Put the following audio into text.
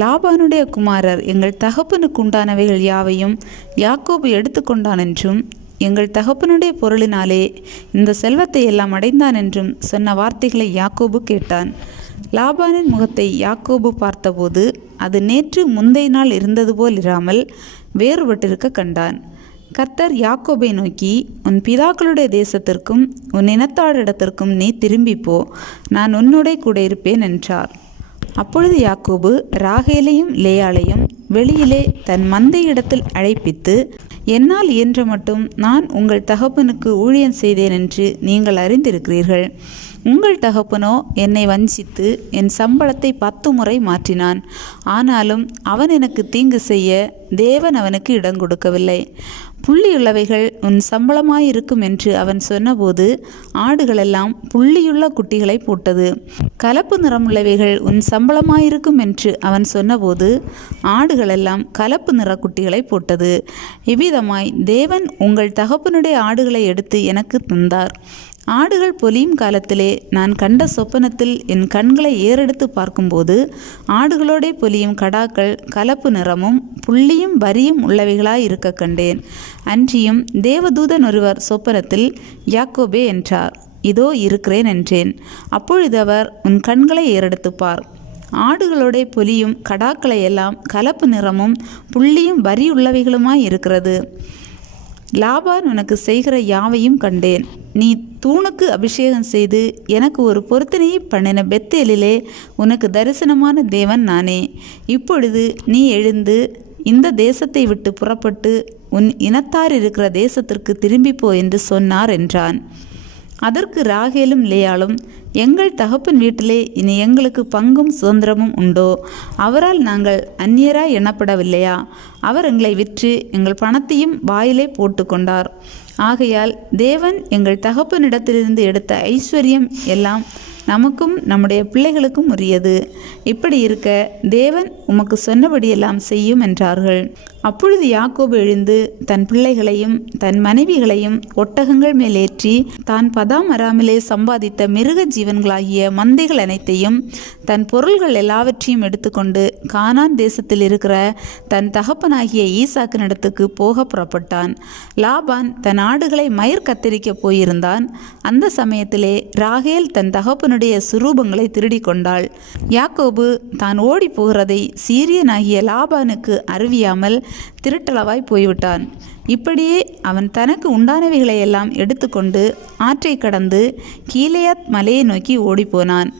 லாபானுடைய குமாரர் எங்கள் தகப்பனுக்கு உண்டானவைகள் யாவையும் யாக்கோபு எடுத்துக்கொண்டான் என்றும் எங்கள் தகப்பனுடைய பொருளினாலே இந்த செல்வத்தை எல்லாம் அடைந்தான் என்றும் சொன்ன வார்த்தைகளை யாக்கோபு கேட்டான். லாபானின் முகத்தை யாக்கோபு பார்த்தபோது அது நேற்று முந்தைய நாள் இருந்தது போல் இராமல் வேறுபட்டிருக்க கண்டான். கர்த்தர் யாக்கோபை நோக்கி, உன் பிதாக்களுடைய தேசத்திற்கும் உன் இனத்தாரிடத்திற்கும் நீ திரும்பிப்போ, நான் உன்னோடே கூட இருப்பேன் என்றார். அப்பொழுது யாக்கோபு ராகேலையும் லேயாளையும் வெளியிலே தன் மந்தையிடத்தில் அழைப்பித்து, என்னால் இயன்ற மட்டும் நான் உங்கள் தகப்பனுக்கு ஊழியம் செய்தேன் என்று நீங்கள் அறிந்திருக்கிறீர்கள். உங்கள் தகப்பனோ என்னை வஞ்சித்து என் சம்பளத்தை 10 முறை மாற்றினான். ஆனாலும் அவன் எனக்கு தீங்கு செய்ய தேவன் அவனுக்கு இடம் கொடுக்கவில்லை. புள்ளியுள்ளவைகள் உன் சம்பளமாயிருக்கும் என்று அவன் சொன்னபோது ஆடுகளெல்லாம் புள்ளியுள்ள குட்டிகளை போட்டது. கலப்பு நிறமுள்ளவைகள் உன் சம்பளமாயிருக்கும் என்று அவன் சொன்னபோது ஆடுகளெல்லாம் கலப்பு நிற குட்டிகளை போட்டது. இவ்விதமாய் தேவன் உங்கள் தகப்பனுடைய ஆடுகளை எடுத்து எனக்கு தந்தார். ஆடுகள் பொலியும் காலத்திலே நான் கண்ட சொப்பனத்தில் என் கண்களை ஏறெடுத்து பார்க்கும்போது ஆடுகளோடே பொலியும் கடாக்கள் கலப்பு நிறமும் புள்ளியும் வரியும் உள்ளவைகளாய் இருக்க கண்டேன். அன்றியும் தேவதூதன் ஒருவர் சொப்பனத்தில், யாக்கோபே என்றார். இதோ இருக்கிறேன் என்றேன். அப்பொழுது அவர், உன் கண்களை ஏறெடுத்து பார். ஆடுகளோடே பொலியும் கடாக்களை எல்லாம் கலப்பு நிறமும் புள்ளியும் வரி உள்ளவைகளுமாய் இருக்கிறது. லாபான் உனக்கு செய்கிற யாவையும் கண்டேன். நீ தூணுக்கு அபிஷேகம் செய்து எனக்கு ஒரு பொருத்தனையை பண்ணின பெத்தேலிலே உனக்கு தரிசனமான தேவன் நானே. இப்பொழுது நீ எழுந்து இந்த தேசத்தை விட்டு புறப்பட்டு உன் இனத்தார் இருக்கிற தேசத்திற்கு திரும்பிப்போ என்று சொன்னார் என்றான். அதற்கு ராகேலும் லேயாளும், எங்கள் தகப்பன் வீட்டிலே இனி எங்களுக்கு பங்கும் சுதந்திரமும் உண்டோ? அவரால் நாங்கள் அந்நியராய் எண்ணப்படவில்லையா? அவர் எங்களை விற்று எங்கள் பணத்தையும் வாயிலே போட்டு கொண்டார். ஆகையால் தேவன் எங்கள் தகப்பனிடத்திலிருந்து எடுத்த ஐஸ்வர்யம் எல்லாம் நமக்கும் நம்முடைய பிள்ளைகளுக்கும் உரியது. இப்படி இருக்க தேவன் உமக்கு சொன்னபடியெல்லாம் செய்யும் என்றார்கள். அப்பொழுது யாக்கோபு எழுந்து தன் பிள்ளைகளையும் தன் மனைவிகளையும் ஒட்டகங்கள் மேலேற்றி தான் பதாம் அராமிலே சம்பாதித்த மிருக ஜீவன்களாகிய மந்தைகள் அனைத்தையும் தன் பொருள்கள் எல்லாவற்றையும் எடுத்துக்கொண்டு கானான் தேசத்தில் இருக்கிற தன் தகப்பனாகிய ஈசாக்கினிடத்துக்கு போக புறப்பட்டான். லாபான் தன் ஆடுகளை மயிர் கத்தரிக்க போயிருந்தான். அந்த சமயத்திலே ராகேல் தன் தகப்பனுடைய சுரூபங்களை திருடி கொண்டாள். யாக்கோபு தான் ஓடி போகிறதை சீரியனாகிய லாபானுக்கு அறிவியாமல் திருட்டளவாய் போய்விட்டான். இப்படியே அவன் தனக்கு உண்டானவைகளை எல்லாம் எடுத்துக்கொண்டு ஆற்றை கடந்து கீலேயாத் மலையை நோக்கி ஓடிப்போனான்.